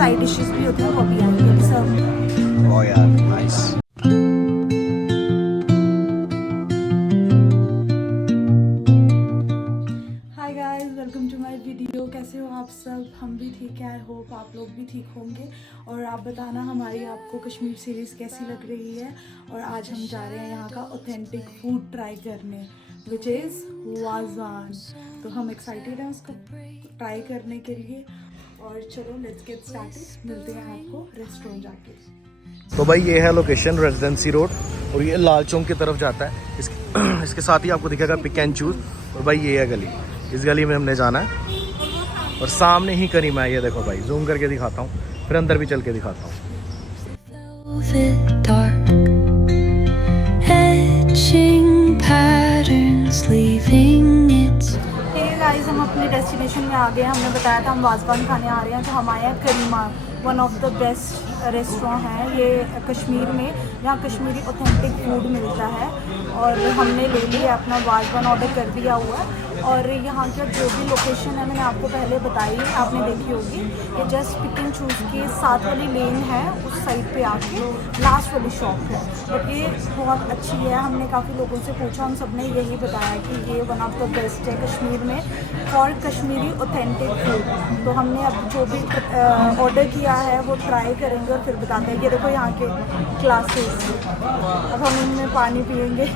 Side dishes भी होती हैं वो भी आएंगे सब। ओह यार nice. Hi guys, welcome to my video. कैसे हो आप सब? हम भी ठीक है, आई होप आप लोग भी ठीक होंगे। और आप बताना हमारी आपको कश्मीर सीरीज़ कैसी लग रही है। और आज हम जा रहे हैं यहाँ का ऑथेंटिक फूड ट्राई करने, विच इज़ वाज़वान। तो हम एक्साइटेड हैं उसको ट्राई करने के लिए। और चलो लेट्स गेट स्टार्टेड, मिलते हैं आपको रेस्टोरेंट जाके। तो भाई ये है लोकेशन रेजिडेंसी रोड और ये लाल चौक की तरफ जाता है। इसके साथ ही आपको दिखेगा पिक एंड चूज। और भाई ये है गली, इस गली में हमने जाना है। और सामने ही करीमा है, ये देखो भाई, जूम करके दिखाता हूँ, फिर अंदर भी चल के दिखाता हूँ। गाइस, हम अपने डेस्टिनेशन में आ गए हैं। हमने बताया था हम वाज़वान खाने आ रहे हैं, तो हम आए हैं Karima, one of the best restaurant है ये कश्मीर में। यहाँ कश्मीरी ऑथेंटिक फूड मिलता है और हमने ले लिया अपना वाज़वान, ऑर्डर कर दिया हुआ है। और यहाँ का जो भी लोकेशन है मैंने आपको पहले बताई, आपने देखी होगी। ये जस्ट पिक एंड चूज़ की साथ वाली लेन है, उस साइड पे आके लास्ट वाली शॉप है। बट ये बहुत अच्छी है। हमने काफ़ी लोगों से पूछा, हम सब ने यही बताया कि ये वन ऑफ द बेस्ट है कश्मीर में फॉर कश्मीरी ऑथेंटिक फूड। तो हमने अब जो भी ऑर्डर किया है वो ट्राई करेंगे और फिर बताते हैं। ये देखो यहाँ के ग्लासेस, अब हम इनमें पानी पियेंगे।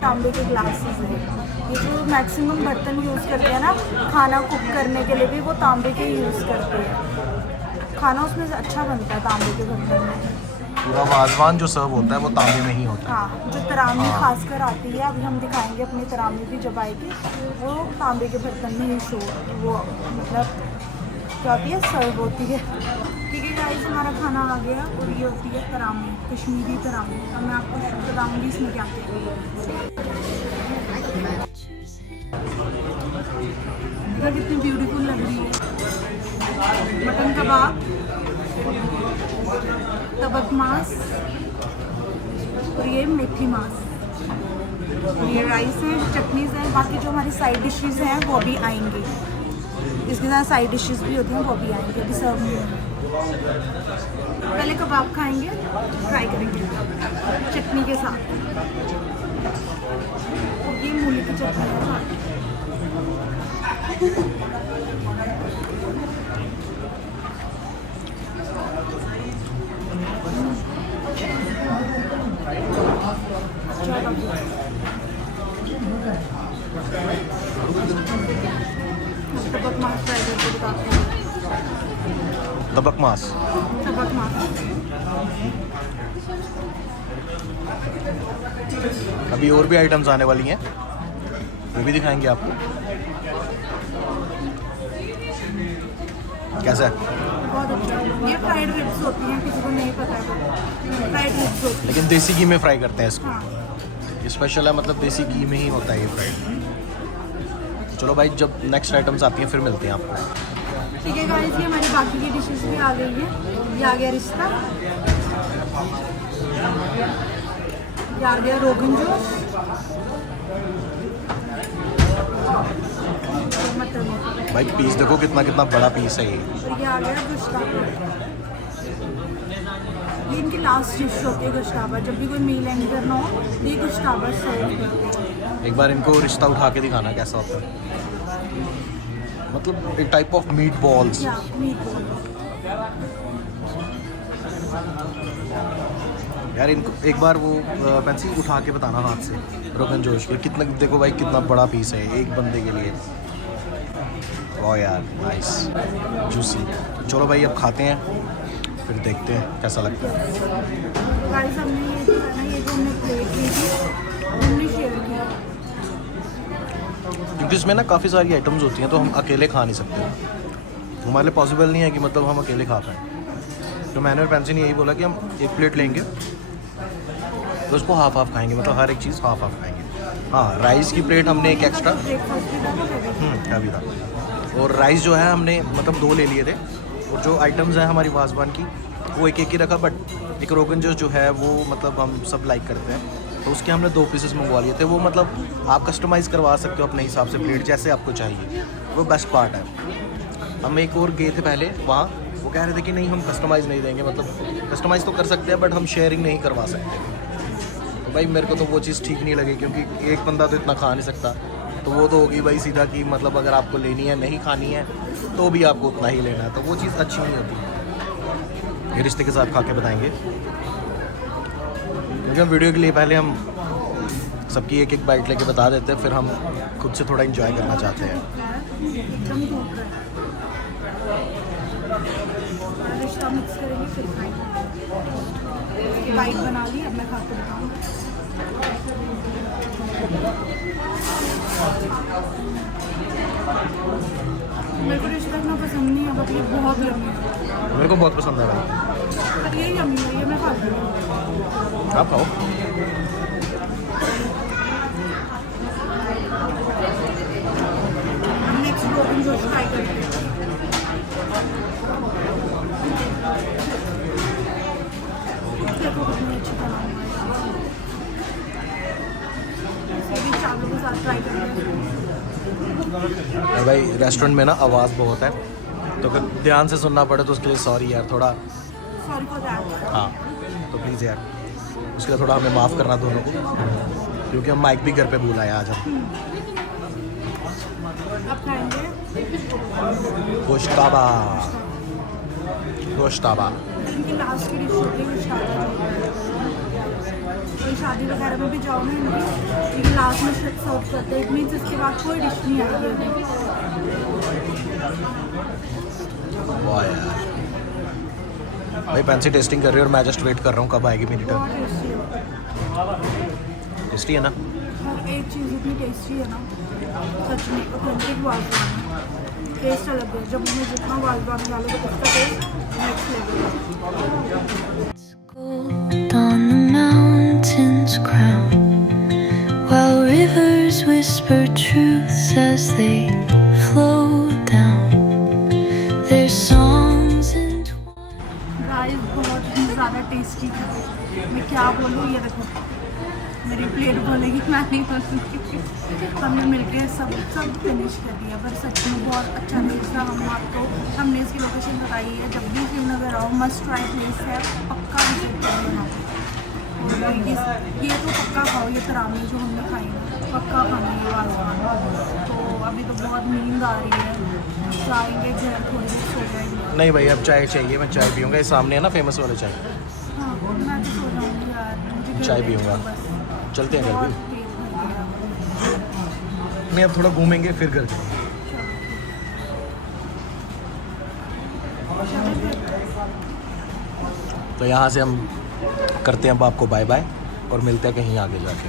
तांबे के ग्लासेस हैं। ये जो मैक्सिमम बर्तन यूज़ करते हैं ना खाना कुक करने के लिए, भी वो तांबे के यूज़ करते हैं। खाना उसमें अच्छा बनता है तांबे के बर्तन में। पूरा वाज़वान जो सर्व होता है वो तांबे में ही होता है। हाँ, जो तरामी खासकर आती है, अभी हम दिखाएंगे अपनी तरामी भी जब आएगी, वो तांबे के बर्तन में ही शो वो मतलब क्या होती है, सर्व होती है। ठीक है गाइस, हमारा खाना आ गया और ये होती है तरामी, कश्मीरी तरामी। अब मैं आपको बताऊँगी इसमें क्या क्या कितनी ब्यूटीफुल लग रही है। मटन कबाब, तबक मांस और ये मेथी मांस, ये राइस है, चटनीज़ है। बाकी जो हमारी साइड डिशेस हैं वो भी आएंगी, इसके साथ साइड डिशेस भी होती हैं वो भी आएंगे, अभी सर्व नहीं होंगे। पहले कबाब खाएंगे, ट्राई करेंगे चटनी के साथ। ये मूली की चटनी है। तबक मांस ट्राई करके बताते हैं। तबक मांस, तबक मांस अभी और भी आइटम्स आने वाली हैं, वो भी दिखाएंगे आपको। कैसा है? बहुत अच्छा। ये फ्राइड रिब्स होती हैं, किसी को नहीं पता है तो फ्राइड रिब्स होती हैं। लेकिन देसी घी में फ्राई करते हैं इसको। हाँ, ये स्पेशल है, मतलब देसी घी में ही होता है ये फ्राइड। चलो भाई, जब नेक्स्ट आइटम्स आती हैं फिर मिलते हैं आपको। ठीक है गाइस, ये हमारी बाकी की डिशेस भी आ गई है। ये आ गया रिश्ता, ये आ गया रोगन जोश, मटर। भाई पीस देखो कितना कितना बड़ा पीस है ये। और ये आ गया गुश्ताबा। ये इनकी लास्ट डिश होती है गुश्ताबा। जब भी कोई मील एंड करना हो तो ये गुश्ताबा सर्व करते हैं। एक बार इनको रिश्ता उठा के दिखाना कैसा होता है। मतलब एक टाइप ऑफ मीट बॉल्स। या मीट बॉल। यार इनको एक बार वो पेंसिल उठा के बताना हाथ से, रोगन जोश के। कितना देखो भाई, कितना बड़ा पीस है एक बंदे के लिए। वाह यार, नाइस जूसी। चलो भाई अब खाते हैं, फिर देखते हैं कैसा लगता है। गाइस, हमने ये जो है ना, ये जो हमने प्लेट ली थी हमने शेयर किया, क्योंकि इसमें ना काफ़ी सारी आइटम्स होती हैं तो हम अकेले खा नहीं सकते। हमारे लिए पॉसिबल नहीं है कि मतलब हम अकेले खा पाएँ। तो मैंने और पेंसिल ने यही बोला कि हम एक प्लेट लेंगे तो उसको हाफ हाफ खाएंगे, मतलब हर एक चीज़ हाफ हाफ खाएंगे। हाँ, राइस की प्लेट हमने एक एक्स्ट्रा अभी था, और राइस जो है हमने मतलब 2 ले लिए थे। और जो आइटम्स हैं हमारी वाज़वान की वो एक एक ही रखा, बट एक रोगन जोश जो है वो मतलब हम सब लाइक करते हैं, तो उसके हमने 2 पीसेस मंगवा लिए थे। वो मतलब आप कस्टमाइज़ करवा सकते हो अपने हिसाब से प्लेट, जैसे आपको चाहिए। वो बेस्ट पार्ट है। हम एक और गए थे पहले वहाँ, वो कह रहे थे कि नहीं हम कस्टमाइज़ नहीं देंगे, मतलब कस्टमाइज़ तो कर सकते हैं बट हम शेयरिंग नहीं करवा सकते। तो भाई मेरे को तो वो चीज़ ठीक नहीं लगी, क्योंकि एक बंदा तो इतना खा नहीं सकता। तो वो तो होगी भाई सीधा कि मतलब अगर आपको लेनी है, नहीं खानी है तो भी आपको उतना ही लेना है, तो वो चीज़ अच्छी नहीं होती। ये रिश्ते के साथ खा के बताएंगे, क्योंकि हम वीडियो के लिए पहले हम सबकी एक एक बाइट लेके बता देते हैं, फिर हम खुद से थोड़ा एंजॉय करना चाहते हैं। एकदम टूट रहा है। रिश्ता मिक्स करेंगे फिर खाएंगे। बाइट बना ली, अब मैं खा के बताऊँ। मेरे को रिश्ता इतना पसंद नहीं है, बट ये बहुत यम्मी है। मेरे को बहुत पसंद है भाई। बट ये यम्मी है, ये मैं खाती हूँ। आप खाओ। हम नेक्स्ट रोगन जोश ट्राई करेंगे। देखो कितनी अच्छी बनाऊंगा। इसे भी चावलों के साथ ट्राई करेंगे। भाई रेस्टोरेंट में ना आवाज़ बहुत है, तो अगर ध्यान से सुनना पड़े तो उसके लिए सॉरी यार, थोड़ा सॉरी फॉर दैट। हाँ तो प्लीज़ यार उसके लिए थोड़ा हमें माफ़ करना दोनों को, क्योंकि हम माइक भी घर पे भूल आए आज हम। अब खाएंगे गोश्ताबा। गोश्ताबा इनकी लास्ट की डिश होती है गोश्ताबा। कोई शादी वगैरह में भी जाओ ना इनकी, लेकिन लास्ट में सर्व करते हैं। इट मीन्स इसके बाद कोई डिश नहीं आएगी। वाह यार भाई फैंसी टेस्टिंग कर रही है और मैं जस्ट वेट कर रहा हूँ कब आएगी मेरी बहुत टर्न। टेस्टी है। टेस्टी है ना? हर एक चीज़ इतनी टेस्टी है ना, सच में ऑथेंटिक वाजवान है। टेस्ट अलग है, जब मैं जितना वाजवान डालो तो उसका टेस्ट नेक्स्ट लेवल है। Gold on the mountain's crown, while rivers whisper truths as they flow down. Their songs entwined. Guys बहुत ही ज़्यादा टेस्टी है। मैं क्या बोलूँ, ये देखो मेरी प्लेट बोलेगी, मैं नहीं बोलूँगी। हमने मिलकर सब फिनिश कर दिया, पर सच में बहुत अच्छा टेस्ट था। हम आपको हमने इसकी लोकेशन बताई है, जब भी श्रीनगर आओ मस्ट ट्राई प्लेस है, पक्का विजिट करना। और ये तो पक्का खाओ, ये तरामी जो हमने खाई है पक्का खाना ये वाला। तो अभी तो बहुत नींद आ रही है, जाएंगे घर थोड़ी देर सो जाएंगे। नहीं भाई अब चाय चाहिए, मैं चाय पीऊँगा। ये सामने है ना फेमस वाले चाय, हाँ मैं तो सो जाऊँगी यार, मुझे घर चाय जाना है पीऊँगा। बस। चलते हैं घर बहुत भी। पेट भर गया। नहीं अब थोड़ा घूमेंगे फिर घर जाएंगे। तो यहाँ से हम करते हैं अब आपको बाय बाय और मिलते हैं कहीं आगे जाके।